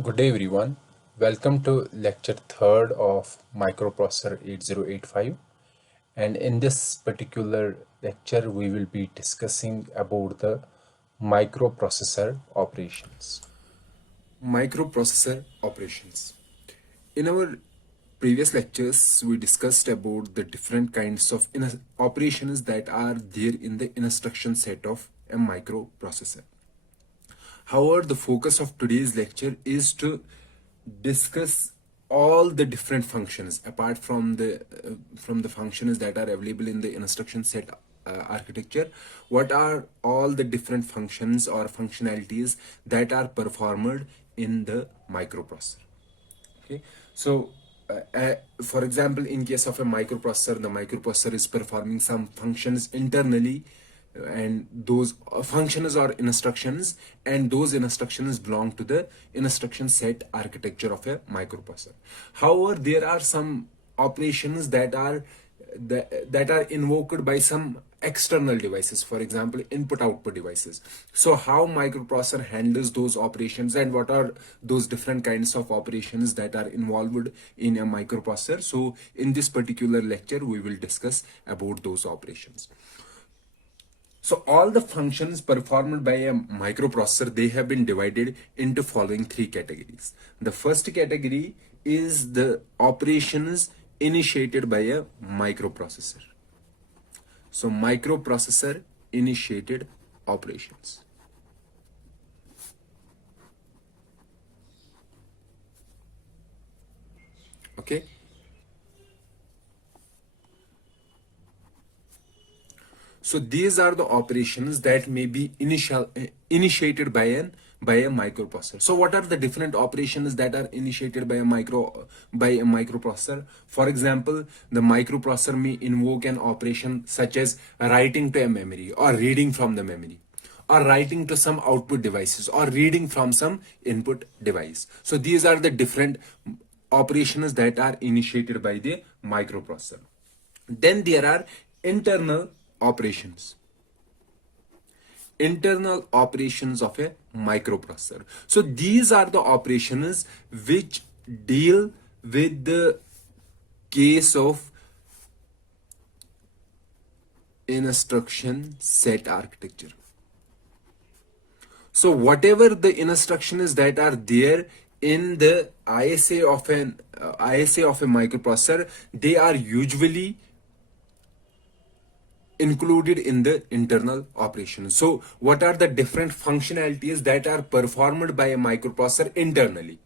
Good day everyone. Welcome to lecture third of Microprocessor 8085, and in this particular lecture we will be discussing about the microprocessor operations. Microprocessor operations. In our previous lectures, we discussed about the different kinds of operations that are there in the instruction set of a microprocessor. However, the focus of today's lecture is to discuss all the different functions apart from the functions that are available in the instruction set architecture. What are all the different functions or functionalities that are performed in the microprocessor? Okay, so for example, in case of a microprocessor, the microprocessor is performing some functions internally, and those functions are instructions, and those instructions belong to the instruction set architecture of a microprocessor. However, there are some operations that are invoked by some external devices, for example input output devices. So how microprocessor handles those operations, and what are those different kinds of operations that are involved in a microprocessor? So in this particular lecture we will discuss about those operations. So all the functions performed by a microprocessor, they have been divided into following three categories. The first category is the operations initiated by a microprocessor. So microprocessor initiated operations. Okay. So these are the operations that may be initiated by a microprocessor. So what are the different operations that are initiated by a microprocessor? For example, the microprocessor may invoke an operation such as writing to a memory, or reading from the memory, or writing to some output devices, or reading from some input device. So these are the different operations that are initiated by the microprocessor. Then there are internal operations. Internal operations of a microprocessor. So these are the operations which deal with the case of instruction set architecture. So whatever the instructions that are there in the ISA of a microprocessor, they are usually included in the internal operation. So what are the different functionalities that are performed by a microprocessor internally?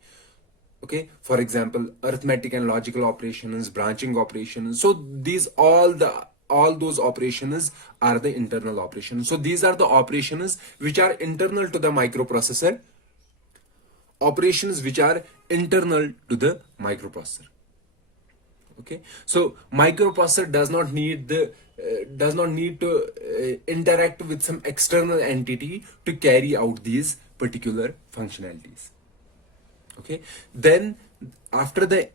Okay, for example, arithmetic and logical operations, branching operations. So these all those operations are the internal operations. So these are the operations which are internal to the microprocessor, operations which are internal to the microprocessor. Okay, so microprocessor does not need to interact with some external entity to carry out these particular functionalities. Okay, then after the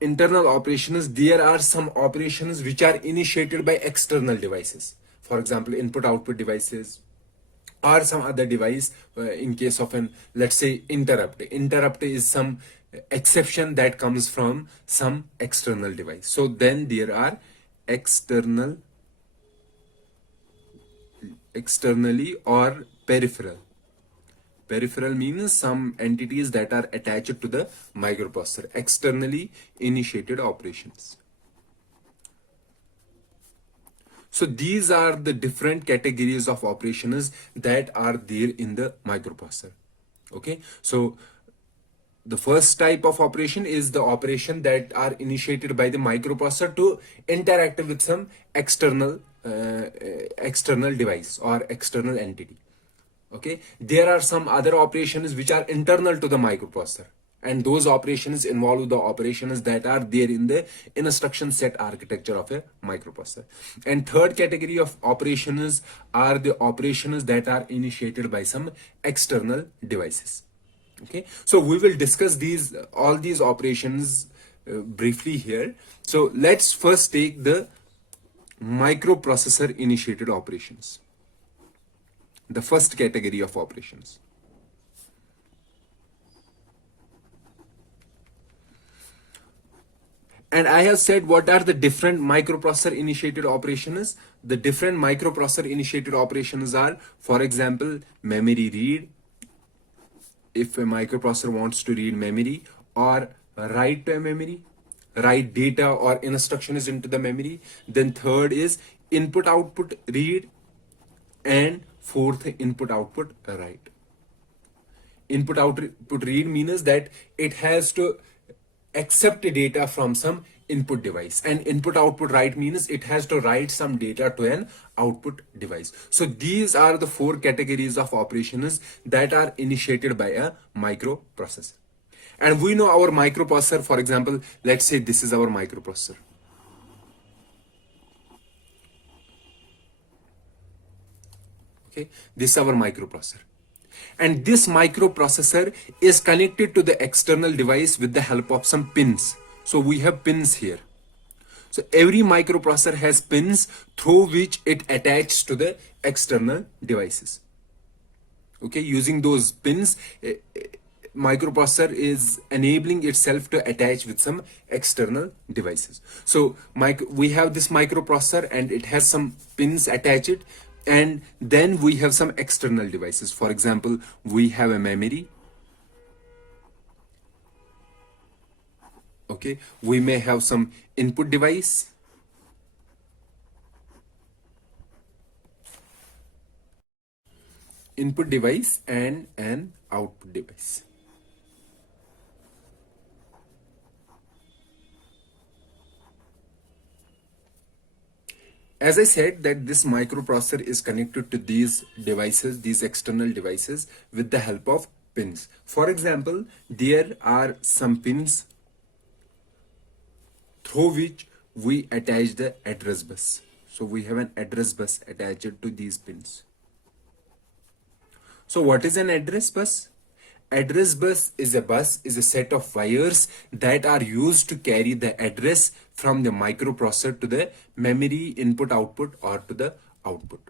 internal operations, there are some operations which are initiated by external devices, for example input output devices, or some other device. In case of an, let's say, interrupt is some exception that comes from some external device. So then there are externally or peripheral. Peripheral means some entities that are attached to the microprocessor, externally initiated operations. So these are the different categories of operations that are there in the microprocessor. Okay, so the first type of operation is the operation that are initiated by the microprocessor to interact with some external device or external entity. Okay, there are some other operations which are internal to the microprocessor, and those operations involve the operations that are there in the instruction set architecture of a microprocessor. And third category of operations are the operations that are initiated by some external devices. Okay, so we will discuss all these operations briefly here. So let's first take the microprocessor initiated operations, the first category of operations. And I have said what are the different microprocessor initiated operations. The different microprocessor initiated operations are, for example, memory read, if a microprocessor wants to read memory, or write to a memory, write data or instructions into the memory. Then third is input output read, and fourth input output write. Input output read means that it has to accept data from some input device, and input output write means it has to write some data to an output device. So these are the four categories of operations that are initiated by a microprocessor. And we know our microprocessor, for example, let's say this is our microprocessor. Okay, this is our microprocessor. And this microprocessor is connected to the external device with the help of some pins. So we have pins here. So every microprocessor has pins through which it attaches to the external devices. Okay, using those pins, microprocessor is enabling itself to attach with some external devices. So we have this microprocessor and it has some pins attached, and then we have some external devices. For example, we have a memory. Okay, we may have some input device. Input device and an output device. As I said that this microprocessor is connected to these devices, these external devices, with the help of pins. For example, there are some pins through which we attach the address bus. So we have an address bus attached to these pins. So what is an address bus? Address bus is a set of wires that are used to carry the address from the microprocessor to the memory input output or to the output.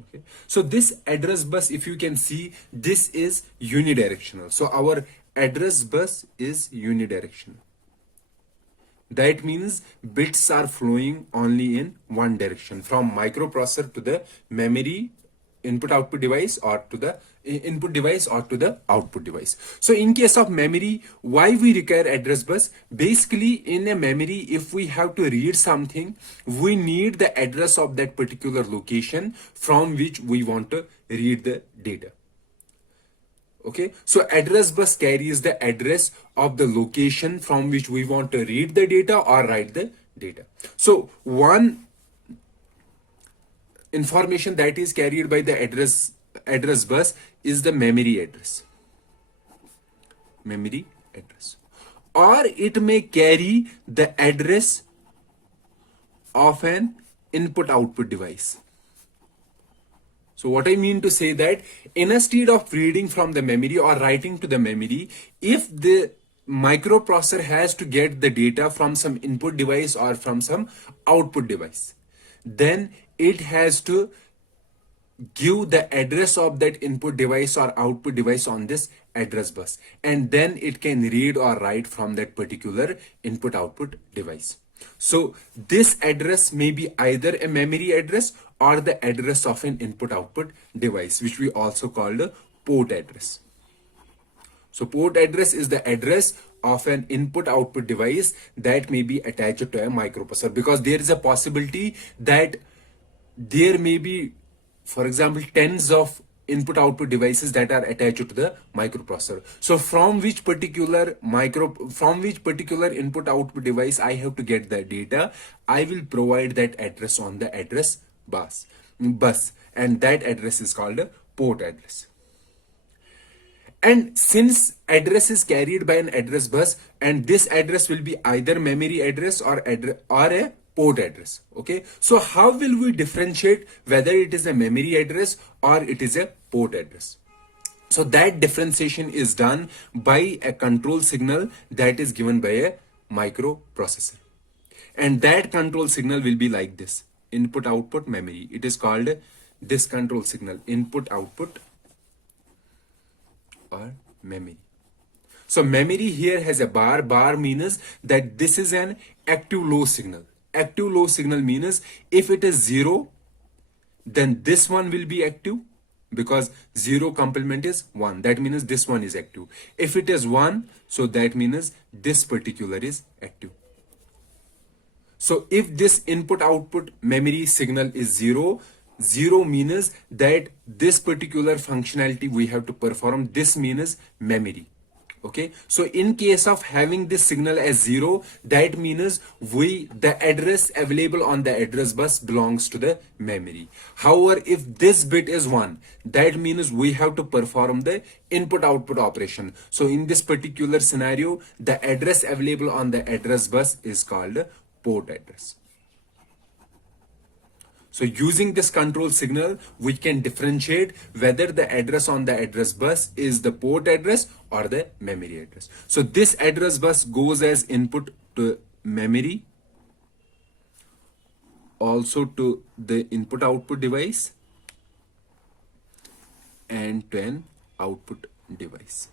Okay. So this address bus, if you can see, this is unidirectional. So our address bus is unidirectional. That means bits are flowing only in one direction, from microprocessor to the memory input output device, or to the input device, or to the output device. So in case of memory, why we require address bus? Basically, in a memory, if we have to read something, we need the address of that particular location from which we want to read the data. Okay, so address bus carries the address of the location from which we want to read the data or write the data. So one information that is carried by the address bus is the memory address. Memory address. Or it may carry the address of an input output device. So what I mean to say that instead of reading from the memory or writing to the memory, if the microprocessor has to get the data from some input device or from some output device, then it has to give the address of that input device or output device on this address bus, and then it can read or write from that particular input output device. So this address may be either a memory address or the address of an input output device, which we also call the port address. So port address is the address of an input output device that may be attached to a microprocessor, because there is a possibility that there may be, for example, tens of input output devices that are attached to the microprocessor. So from which particular input output device I have to get the data, I will provide that address on the address bus, and that address is called a port address. And since address is carried by an address bus, and this address will be either memory address or a port address. Okay, so how will we differentiate whether it is a memory address or it is a port address? So that differentiation is done by a control signal that is given by a microprocessor, and that control signal will be like this: input output memory. It is called this control signal, input output or memory. So memory here has a bar. Bar means that this is an active low signal. Active low signal means if it is 0, then this one will be active, because 0 complement is 1. That means this one is active. If it is 1, so that means this particular is active. So if this input output memory signal is 0, 0 means that this particular functionality we have to perform. This means memory. Okay, so in case of having this signal as 0, that means the address available on the address bus belongs to the memory. However, if this bit is 1, that means we have to perform the input output operation. So in this particular scenario, the address available on the address bus is called port address. So using this control signal, we can differentiate whether the address on the address bus is the port address or the memory address. So this address bus goes as input to memory, also to the input output device, and to an output device.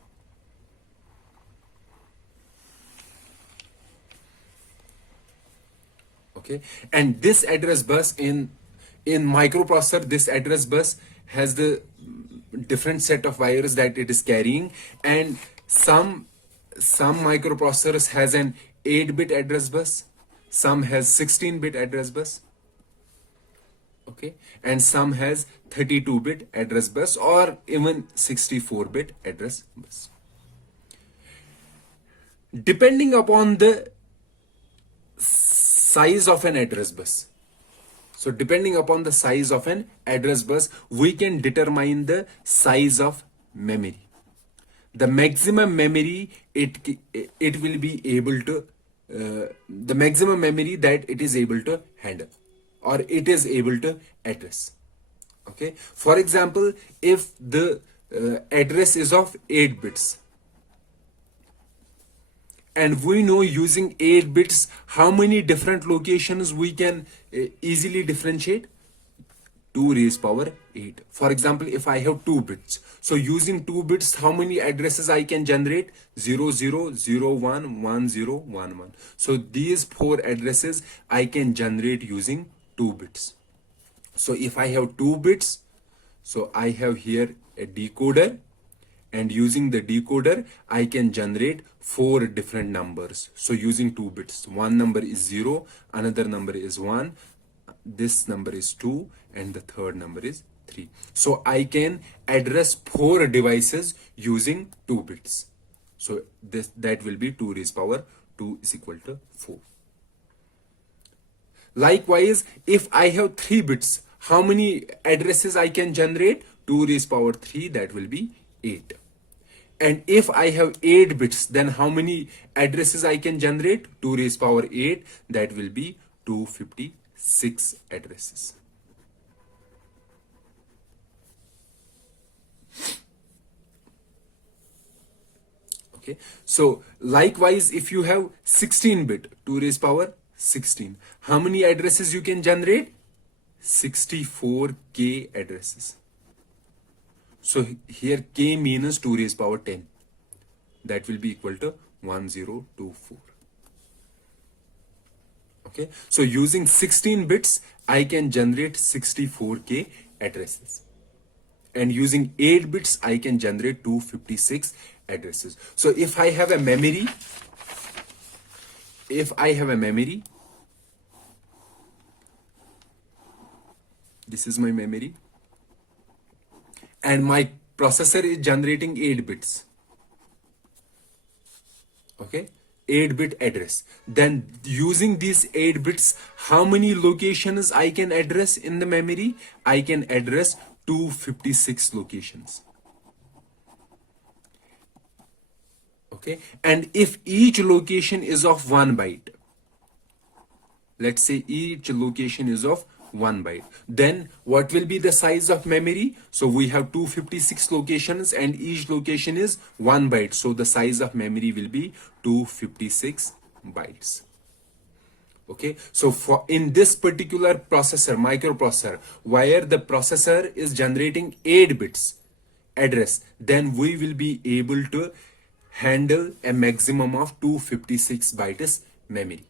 Okay, and this address bus in microprocessor, this address bus has the different set of wires that it is carrying, and some microprocessors has an 8-bit address bus, some has 16-bit address bus, okay, and some has 32-bit address bus or even 64-bit address bus. Depending upon the size of an address bus, so depending upon the size of an address bus, we can determine the size of memory. The maximum memory it will be able to, the maximum memory that it is able to handle or it is able to address. Okay. For example, if the address is of 8 bits, and we know using 8 bits how many different locations we can easily differentiate. 2 raised power 8. For example, if I have 2 bits, so using 2 bits, how many addresses I can generate? 0 0 0 1 1 0 1 1. So these 4 addresses I can generate using 2 bits. So if I have 2 bits, so I have here a decoder, and using the decoder I can generate 4 different numbers. So using 2 bits, one number is 0, another number is 1, this number is 2, and the third number is 3. So I can address 4 devices using 2 bits. So that will be 2 raised power 2 is equal to 4. Likewise, if I have 3 bits, how many addresses I can generate? 2 raised power 3, that will be 8. And if I have 8 bits, then how many addresses I can generate? 2 raised power 8, that will be 256 addresses. Okay, so likewise, if you have 16-bit, 2 raised power 16, how many addresses you can generate? 64k addresses. So here k means 2 raised power 10. That will be equal to 1024. Okay. So using 16 bits, I can generate 64k addresses. And using 8 bits, I can generate 256 addresses. So if I have a memory, this is my memory, and my processor is generating 8 bits. Okay, 8-bit address. Then using these 8 bits, how many locations I can address in the memory? I can address 256 locations. Okay, and if each location is of 1 byte, let's say each location is of 1 byte, then what will be the size of memory? So we have 256 locations and each location is 1 byte. So the size of memory will be 256 bytes. Okay, so for in this particular processor, microprocessor, where the processor is generating 8 bits address, then we will be able to handle a maximum of 256 bytes memory.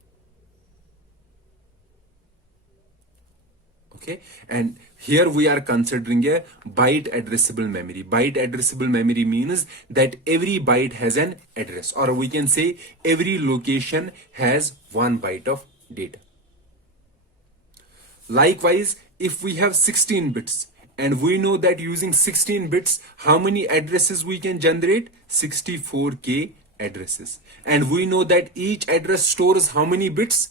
Okay, and here we are considering a byte addressable memory. Byte addressable memory means that every byte has an address, or we can say every location has 1 byte of data. Likewise, if we have 16 bits and we know that using 16 bits, how many addresses we can generate? 64K addresses. And we know that each address stores how many bits?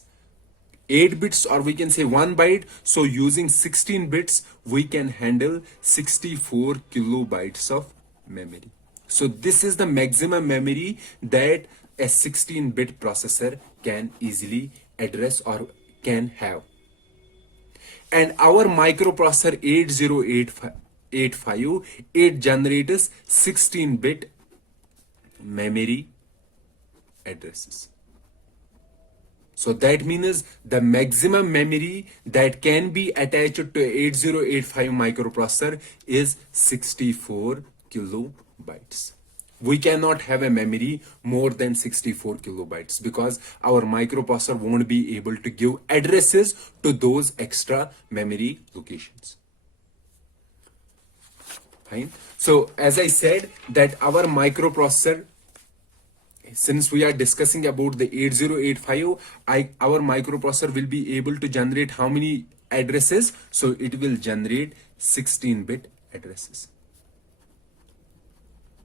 8 bits, or we can say 1 byte. So using 16 bits, we can handle 64 kilobytes of memory. So this is the maximum memory that a 16-bit processor can easily address or can have. And our microprocessor 8085, it generates 16-bit memory addresses. So that means the maximum memory that can be attached to 8085 microprocessor is 64 kilobytes. We cannot have a memory more than 64 kilobytes because our microprocessor won't be able to give addresses to those extra memory locations. Fine. So as I said that our microprocessor, since we are discussing about the 8085, our microprocessor will be able to generate how many addresses? So it will generate 16-bit addresses.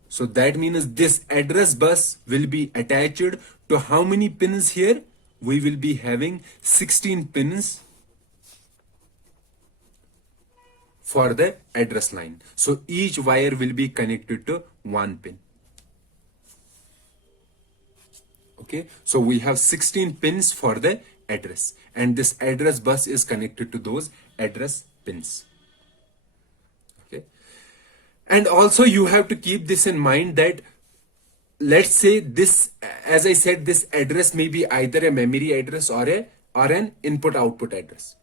So that means this address bus will be attached to how many pins here? We will be having 16 pins for the address line. So each wire will be connected to 1 pin. Okay, so we have 16 pins for the address, and this address bus is connected to those address pins. Okay, and also you have to keep this in mind that, let's say this, as I said, this address may be either a memory address or an input output address.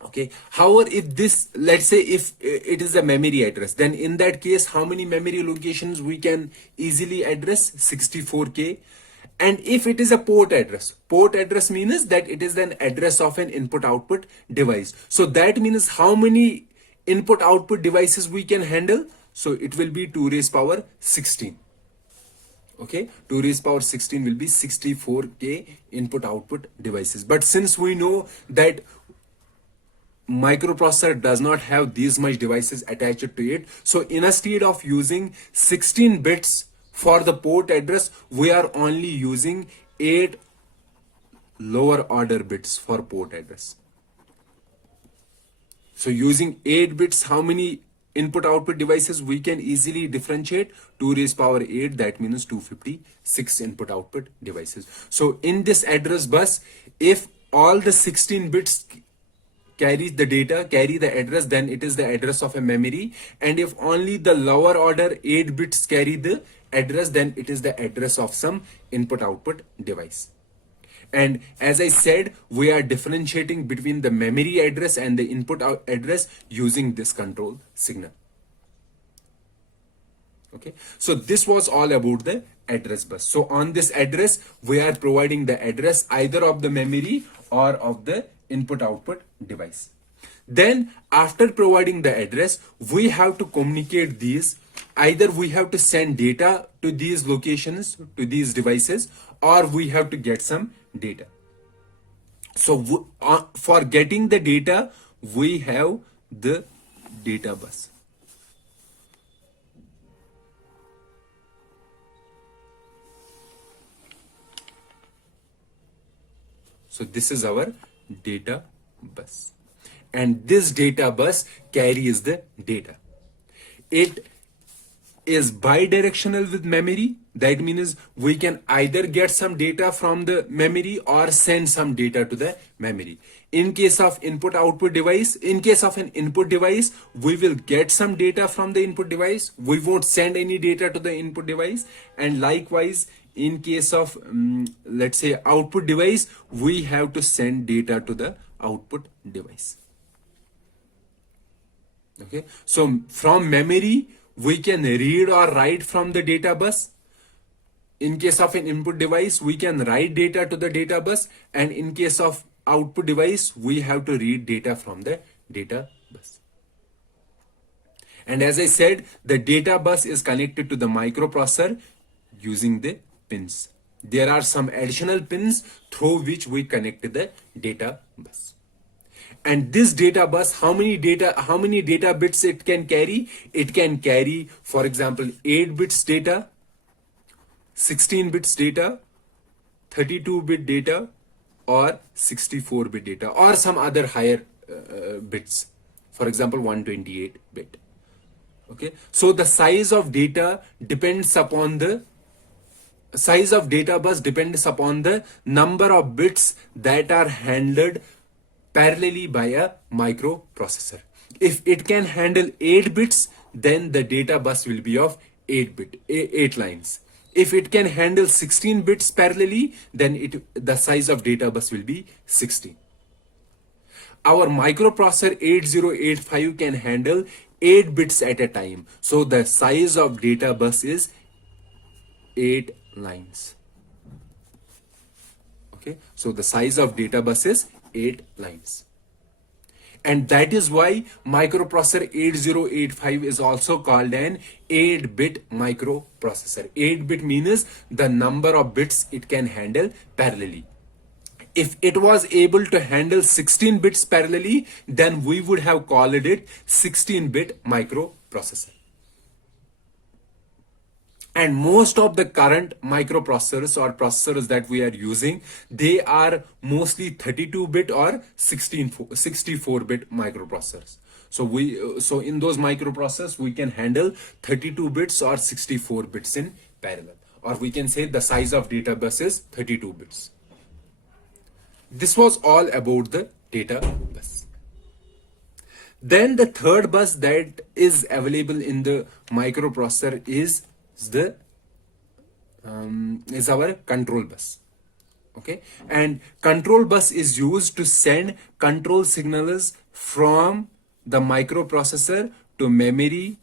Okay, however, if this, let's say if it is a memory address, then in that case, how many memory locations we can easily address? 64K. And if it is a port address means that it is an address of an input output device. So that means how many input output devices we can handle? So it will be 2 raised power 16. Okay, 2 raised power 16 will be 64K input output devices. But since we know that microprocessor does not have these much devices attached to it, so instead of using 16 bits for the port address, we are only using 8 lower order bits for port address. So using 8 bits, how many input output devices we can easily differentiate? 2 raised power 8, that means 256 input output devices. So in this address bus, if all the 16 bits carry the address, then it is the address of a memory. And if only the lower order 8 bits carry the address, then it is the address of some input output device. And as I said, we are differentiating between the memory address and the input address using this control signal. Okay, so this was all about the address bus. So on this address, we are providing the address either of the memory or of the input output device. Then after providing the address, we have to communicate these. Either we have to send data to these locations, to these devices, or we have to get some data. So for getting the data, we have the data bus. So this is our data bus. And this data bus carries the data. It is bidirectional with memory. That means we can either get some data from the memory or send some data to the memory. In case of input output device, in case of an input device, we will get some data from the input device. We won't send any data to the input device. And likewise, in case of let's say output device, we have to send data to the output device. Okay, so from memory we can read or write from the data bus. In case of an input device, we can write data to the data bus, and in case of output device, we have to read data from the data bus. And as I said, the data bus is connected to the microprocessor using the pins. There are some additional pins through which we connect to the data bus. And this data bus, how many data bits it can carry? It can carry, for example, 8 bits data, 16 bits data, 32-bit data, or 64-bit data, or some other higher bits, for example 128-bit. Okay, so the size of data depends upon the size of data bus depends upon the number of bits that are handled parallelly by a microprocessor. If it can handle 8 bits, then the data bus will be of 8 lines. If it can handle 16 bits parallelly, then the size of data bus will be 16. Our microprocessor 8085 can handle 8 bits at a time. So the size of data bus is 8 lines. Okay, so the size of data bus is 8 lines. And that is why microprocessor 8085 is also called an 8-bit microprocessor. 8-bit means the number of bits it can handle parallelly. If it was able to handle 16 bits parallelly, then we would have called it 16-bit microprocessor. And most of the current microprocessors or processors that we are using, they are mostly 32-bit or 64-bit microprocessors. So in those microprocessors, we can handle 32 bits or 64 bits in parallel. Or we can say the size of data bus is 32 bits. This was all about the data bus. Then the third bus that is available in the microprocessor is our control bus. Okay, and control bus is used to send control signals from the microprocessor to memory,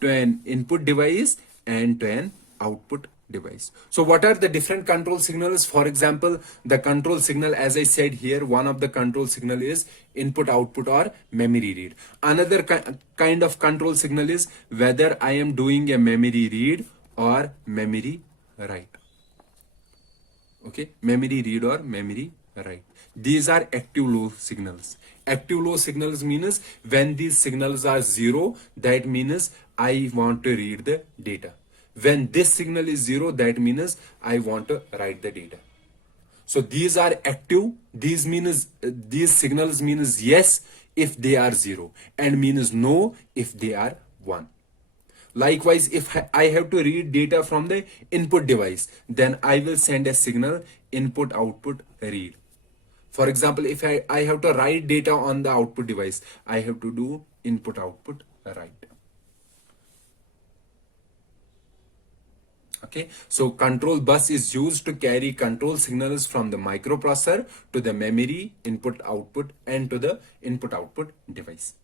to an input device, and to an output device. So what are the different control signals? For example, the control signal, as I said here, one of the control signal is input output or memory read. Another kind of control signal is whether I am doing a memory read or memory write. Okay, memory read or memory write. These are active low signals. Active low signals means when these signals are 0, that means I want to read the data. When this signal is 0, that means I want to write the data. So these are active. These signals means yes if they are 0 and means no if they are 1. Likewise, if I have to read data from the input device, then I will send a signal input output read. For example, if I have to write data on the output device, I have to do input output write. Okay, so control bus is used to carry control signals from the microprocessor to the memory, input output, and to the input output device.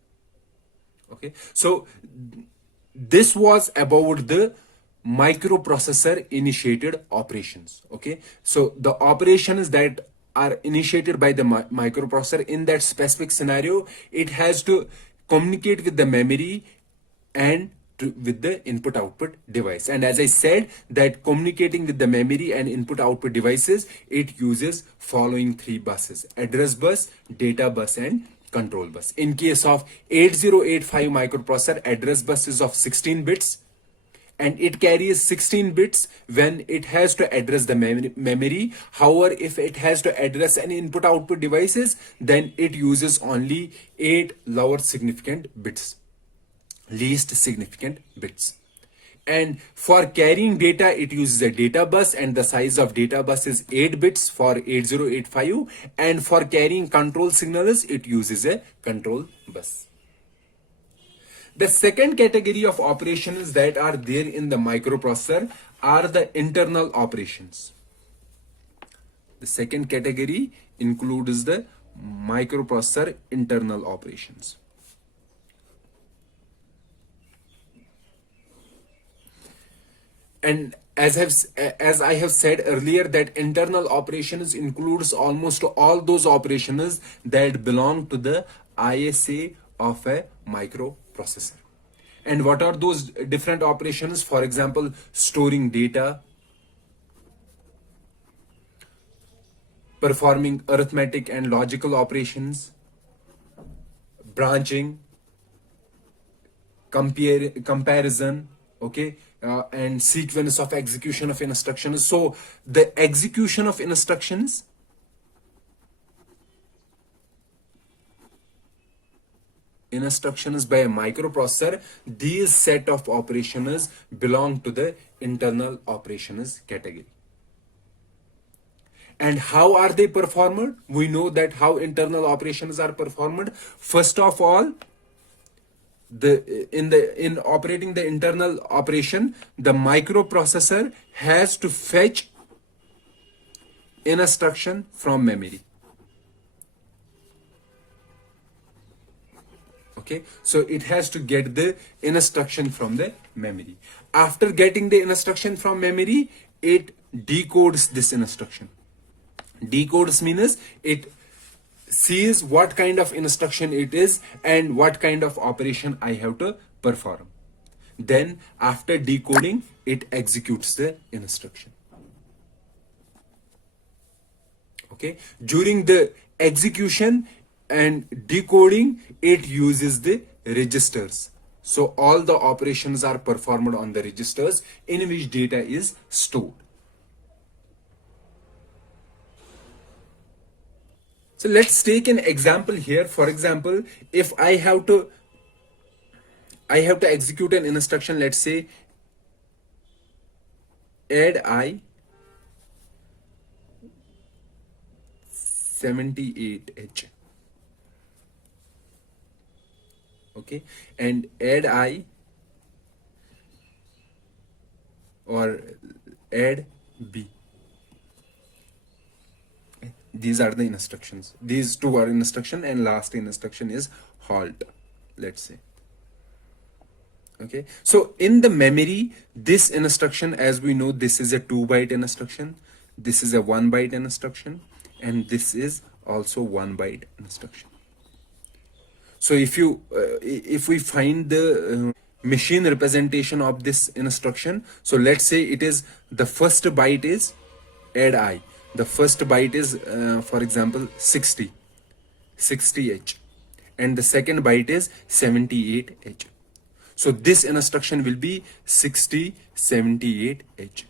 Okay, so this was about the microprocessor initiated operations. Okay, so the operations that are initiated by the microprocessor in that specific scenario, it has to communicate with the memory and with the input output device. And as I said, that communicating with the memory and input output devices, it uses following 3 buses: address bus, data bus, and control bus. In case of 8085 microprocessor, address bus is of 16 bits and it carries 16 bits when it has to address the memory. However, if it has to address an input output devices, then it uses only 8 lower significant bits, least significant bits. And for carrying data, it uses a data bus, and the size of data bus is 8 bits for 8085. And for carrying control signals, it uses a control bus. The second category of operations that are there in the microprocessor are the internal operations. The second category includes the microprocessor internal operations. And as I have said earlier, that internal operations includes almost all those operations that belong to the ISA of a microprocessor. And what are those different operations? For example, storing data, performing arithmetic and logical operations, branching, comparison, okay, and sequence of execution of instructions. So the execution of instructions by a microprocessor, these set of operations belong to the internal operations category. And how are they performed? We know that how internal operations are performed. First of all, in operating the internal operation, the microprocessor has to fetch instruction from memory. Okay, so it has to get the instruction from the memory. After getting the instruction from memory, it decodes this instruction. Decodes means it sees what kind of instruction it is and what kind of operation I have to perform. Then after decoding, it executes the instruction. Okay, during the execution and decoding, it uses the registers. So all the operations are performed on the registers in which data is stored. So let's take an example here. For example, if I have to execute an instruction, let's say add I 78H. Okay, and add I or add B. These are the instructions. These two are instruction, and last instruction is halt, let's say. Okay, so in the memory, this instruction, as we know, this is a 2-byte instruction, this is a 1-byte instruction, and this is also 1-byte instruction. So if we find the machine representation of this instruction, so let's say it is the first byte is add I. The first byte is, for example, 60H, and the second byte is 78H. So this instruction will be 6078H.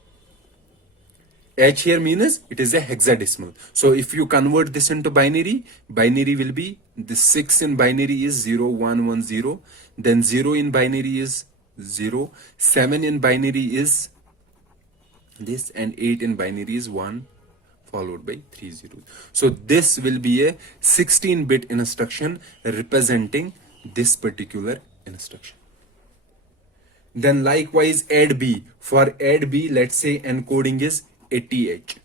H here means it is a hexadecimal. So if you convert this into binary, binary will be the 6 in binary is 0110, then 0 in binary is 0, 7 in binary is this, and 8 in binary is 1 followed by 3 zeros. So this will be a 16-bit instruction representing this particular instruction. Then likewise add B. For add B, let's say encoding is 80H.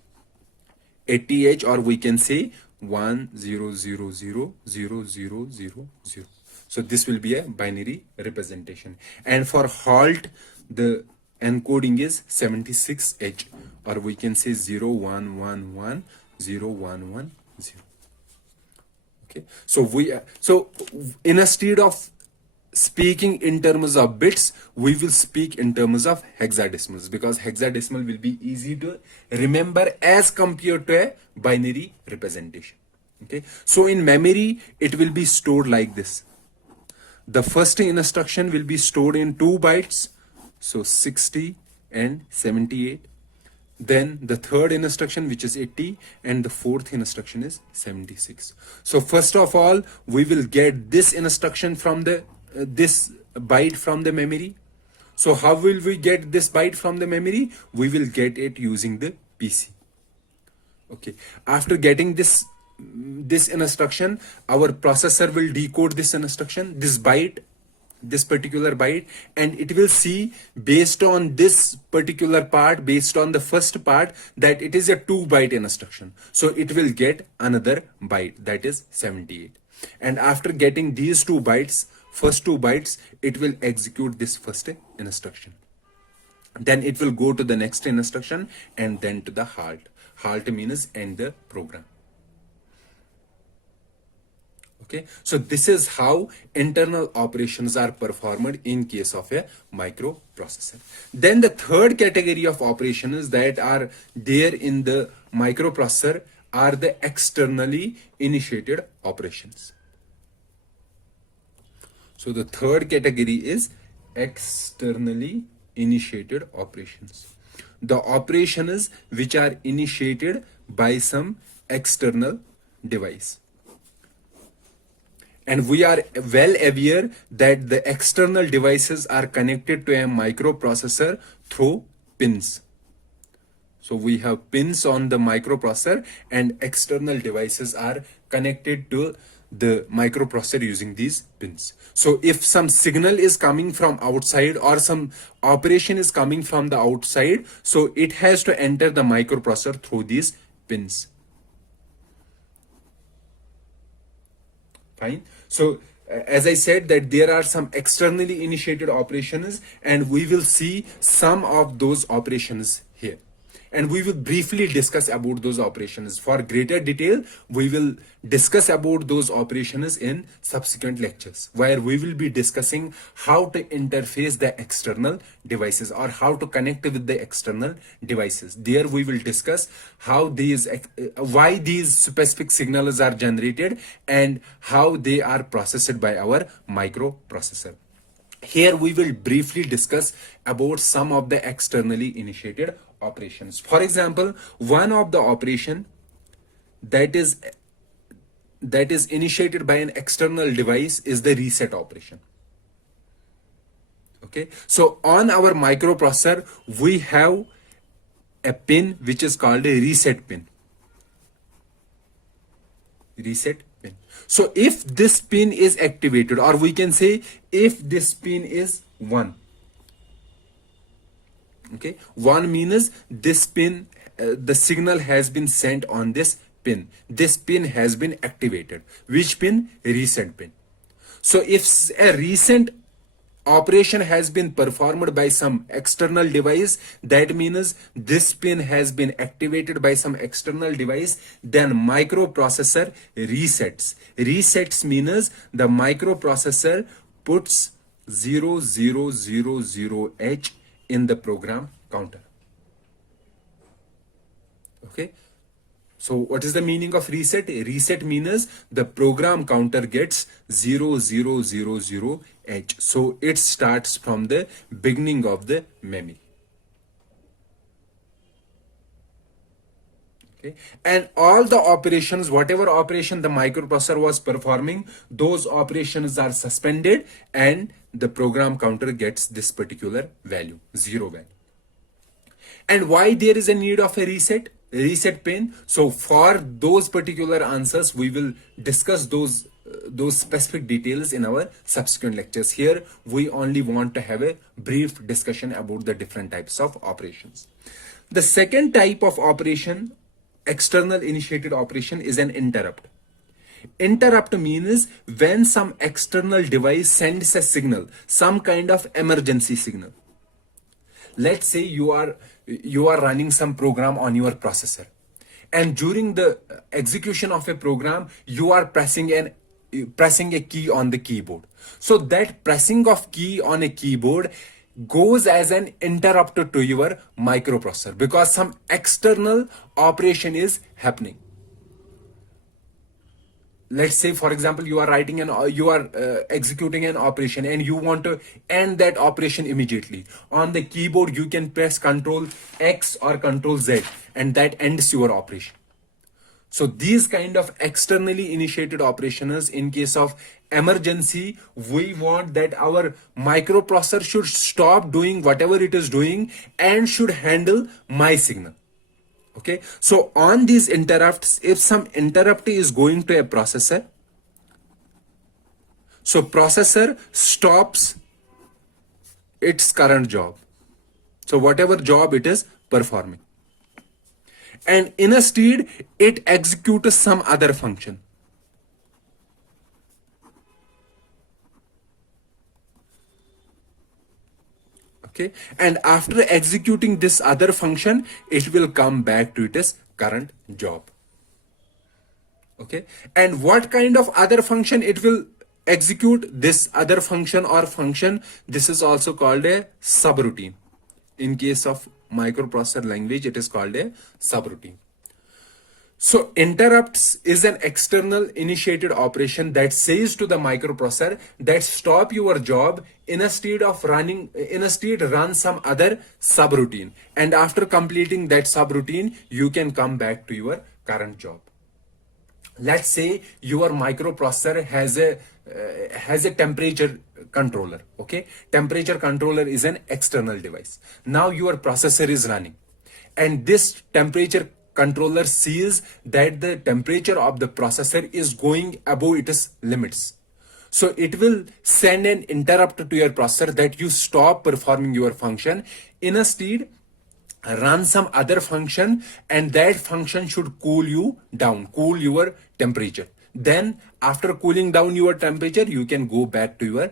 80H, or we can say 10000000. So this will be a binary representation. And for halt, the encoding is 76H, or we can say 01110110. Okay, so instead of speaking in terms of bits, we will speak in terms of hexadecimals, because hexadecimal will be easy to remember as compared to a binary representation. Okay, so in memory, it will be stored like this. The first instruction will be stored in 2 bytes, so 60 and 78. Then the third instruction, which is 80, and the fourth instruction is 76. So first of all, we will get this instruction from the this byte from the memory. So how will we get this byte from the memory? We will get it using the PC. Okay, after getting this instruction, our processor will decode this instruction, this byte, this particular byte, and it will see based on this particular part, based on the first part, that it is a 2-byte instruction. So it will get another byte, that is 78. And after getting these 2 bytes, first 2 bytes, it will execute this first instruction. then it will go to the next instruction and then to the halt. Halt means end the program. Okay, so this is how internal operations are performed in case of a microprocessor. Then the third category of operations that are there in the microprocessor are the externally initiated operations. So the third category is externally initiated operations. The operations which are initiated by some external device. And we are well aware that the external devices are connected to a microprocessor through pins. So we have pins on the microprocessor and external devices are connected to the microprocessor using these pins. So if some signal is coming from outside or some operation is coming from the outside, so it has to enter the microprocessor through these pins. Fine. So as I said that there are some externally initiated operations and we will see some of those operations here. And we will briefly discuss about those operations. For greater detail, we will discuss about those operations in subsequent lectures, where we will be discussing how to interface the external devices or how to connect with the external devices. There we will discuss how these, why these specific signals are generated and how they are processed by our microprocessor. Here we will briefly discuss about some of the externally initiated operations. For example, one of the operation that is initiated by an external device is the reset operation. Okay, so on our microprocessor we have a pin which is called a reset pin. Reset pin. So if this pin is activated, or we can say if this pin is 1, okay, 1 means this pin, the signal has been sent on this pin. This pin has been activated. Which pin? Reset pin. So if a recent operation has been performed by some external device, that means this pin has been activated by some external device, then microprocessor resets. Resets means the microprocessor puts 0000H in the program counter. Okay, so what is the meaning of reset? Reset means the program counter gets 0000H. So it starts from the beginning of the memory. Okay, and all the operations, whatever operation the microprocessor was performing, those operations are suspended and the program counter gets this particular value, 0 value. And why there is a need of a reset pin? So for those particular answers, we will discuss those specific details in our subsequent lectures. Here we only want to have a brief discussion about the different types of operations. The second type of operation, external initiated operation, is an interrupt. Interrupt means when some external device sends a signal, some kind of emergency signal. Let's say you are running some program on your processor, and during the execution of a program you are pressing a key on the keyboard. So that pressing of key on a keyboard goes as an interrupt to your microprocessor because some external operation is happening. Let's say, for example, you are executing an operation and you want to end that operation immediately. On the keyboard you can press Ctrl X or Ctrl Z and that ends your operation. So these kind of externally initiated operations, in case of emergency, we want that our microprocessor should stop doing whatever it is doing and should handle my signal. Okay, so on these interrupts, if some interrupt is going to a processor, so processor stops its current job. So whatever job it is performing. And instead, it executes some other function. Okay, and after executing this other function, it will come back to its current job. Okay, and what kind of other function it will execute? This other function or function, this is also called a subroutine. In case of microprocessor language, it is called a subroutine. So interrupts is an external initiated operation that says to the microprocessor that stop your job, in a state of running, in a state run some other subroutine, and after completing that subroutine you can come back to your current job. Let's say your microprocessor has a temperature controller. Okay, temperature controller is an external device. Now your processor is running, and this temperature controller sees that the temperature of the processor is going above its limits. So it will send an interrupt to your processor that you stop performing your function, instead run some other function, and that function should cool you down, cool your temperature. Then after cooling down your temperature, you can go back to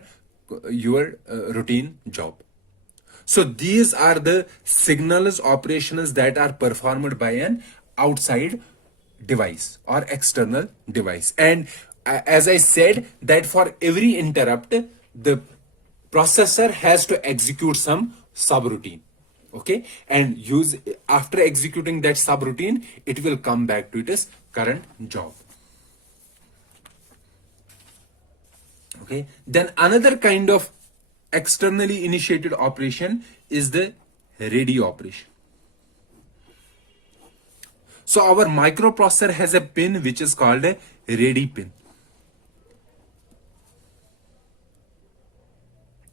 your routine job. So these are the signals operations that are performed by an outside device or external device. And as I said, that for every interrupt, the processor has to execute some subroutine. Okay, and use after executing that subroutine, it will come back to its current job. Okay, then another kind of externally initiated operation is the ready operation. So our microprocessor has a pin which is called a ready pin,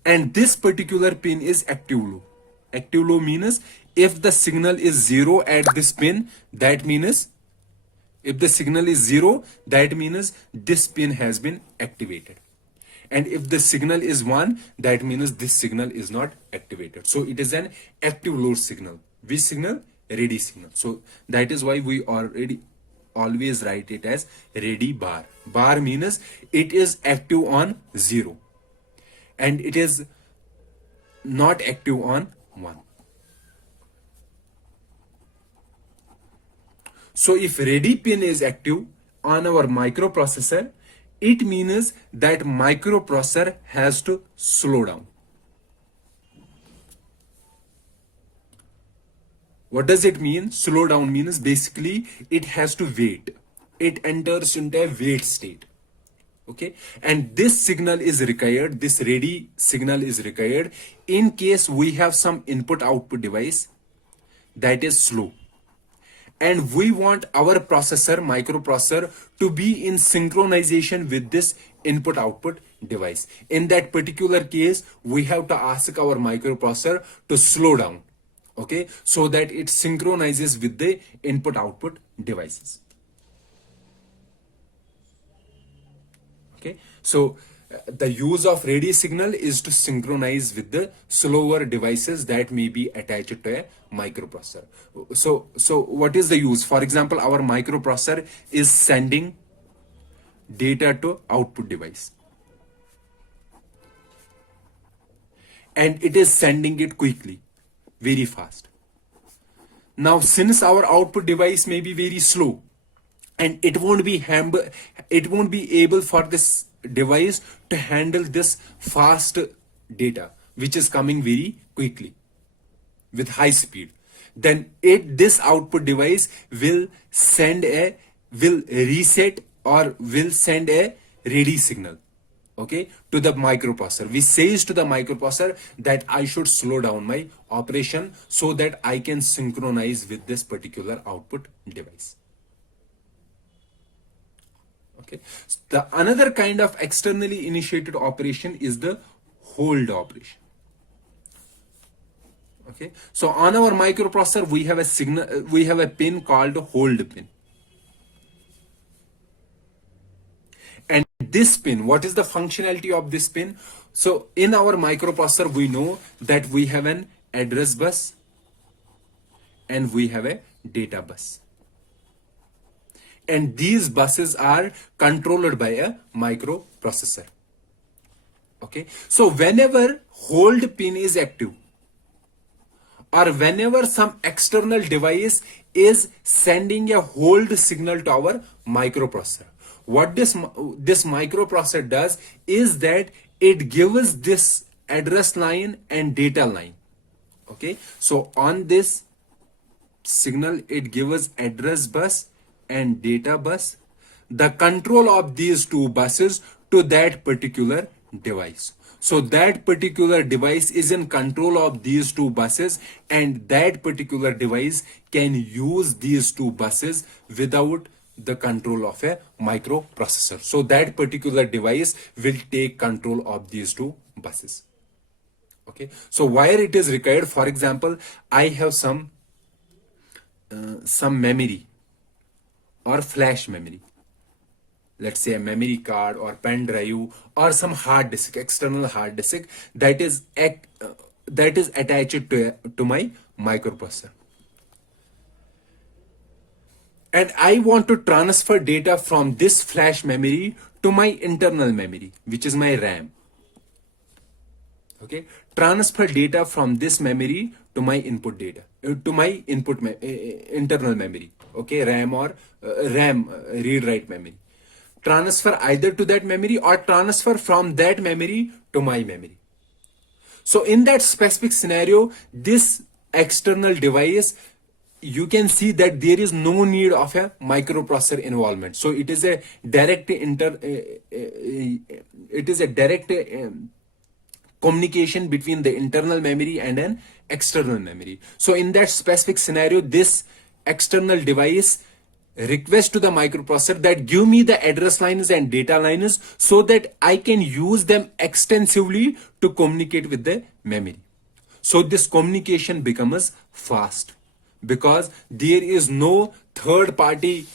and this particular pin is active low. Active low means if the signal is 0 at this pin, that means if the signal is 0, that means this pin has been activated. And if the signal is 1, that means this signal is not activated. So it is an active low signal. Which signal? Ready signal. So that is why we always write it as ready bar. Bar means it is active on 0 and it is not active on 1. So if ready pin is active on our microprocessor, it means that microprocessor has to slow down. What does it mean? Slow down means basically it has to wait. It enters into a wait state. Okay, and this signal is required, this ready signal is required in case we have some input output device that is slow, and we want our processor, microprocessor, to be in synchronization with this input output device. In that particular case, we have to ask our microprocessor to slow down, okay, so that it synchronizes with the input output devices. Okay, so the use of ready signal is to synchronize with the slower devices that may be attached to a microprocessor. So what is the use? For example, our microprocessor is sending data to output device, and it is sending it quickly, very fast. Now, since our output device may be very slow, and it won't be able for this device to handle this fast data which is coming very quickly with high speed, then this output device will reset or will send a ready signal, okay, to the microprocessor, which says to the microprocessor that I should slow down my operation so that I can synchronize with this particular output device. Okay, the another kind of externally initiated operation is the hold operation. Okay, so on our microprocessor we have a pin called hold pin, and this pin, what is the functionality of this pin? So in our microprocessor we know that we have an address bus and we have a data bus, and these buses are controlled by a microprocessor. Okay, so whenever hold pin is active, or whenever some external device is sending a hold signal to our microprocessor. What this microprocessor does is that it gives this address line and data line. Okay, so on this signal it gives address bus and data bus, the control of these two buses to that particular device. So that particular device is in control of these two buses, and that particular device can use these two buses without the control of a microprocessor. So that particular device will take control of these two buses. Okay, so where it is required, for example, I have some memory or flash memory, let's say a memory card or pen drive or some hard disk, external hard disk that is attached to my microprocessor, and I want to transfer data from this flash memory to my internal memory, which is my RAM. Okay, transfer data from this memory to my input data, to my internal memory. Okay, RAM or RAM read write memory. Transfer either to that memory or transfer from that memory to my memory. So in that specific scenario, this external device, you can see that there is no need of a microprocessor involvement. So it is a direct communication between the internal memory and an external memory. So in that specific scenario, this external device request to the microprocessor that give me the address lines and data lines so that I can use them extensively to communicate with the memory. So this communication becomes fast because there is no third party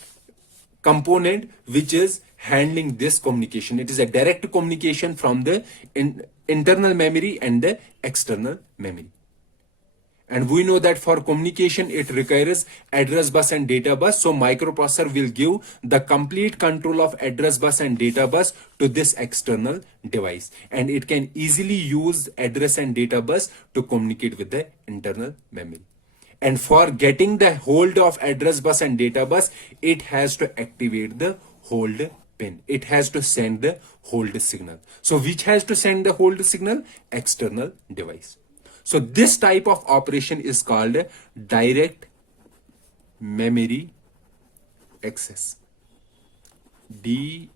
component which is handling this communication. It is a direct communication from the internal memory and the external memory. And we know that for communication, it requires address bus and data bus. So microprocessor will give the complete control of address bus and data bus to this external device. And it can easily use address and data bus to communicate with the internal memory. And for getting the hold of address bus and data bus, it has to activate the hold pin. It has to send the hold signal. So which has to send the hold signal? External device. So this type of operation is called direct memory access, DMA.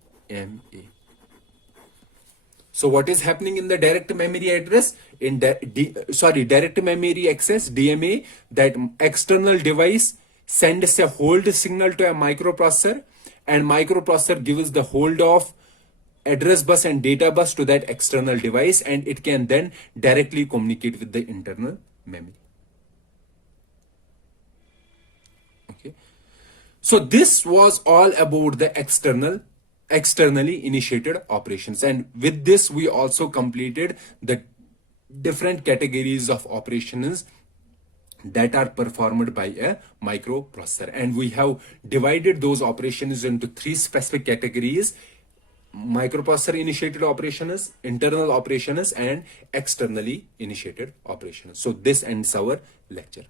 So what is happening in the direct memory address in direct memory access, DMA, that external device sends a hold signal to a microprocessor, and microprocessor gives the hold of address bus and data bus to that external device, and it can then directly communicate with the internal memory. Okay, so this was all about the externally initiated operations, and with this we also completed the different categories of operations that are performed by a microprocessor, and we have divided those operations into three specific categories: microprocessor initiated operations, internal operations, and externally initiated operations. So this ends our lecture.